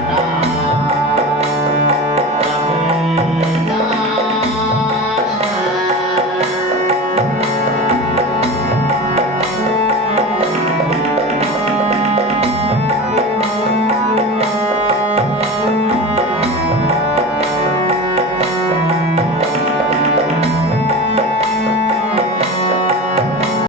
Thank uh. you.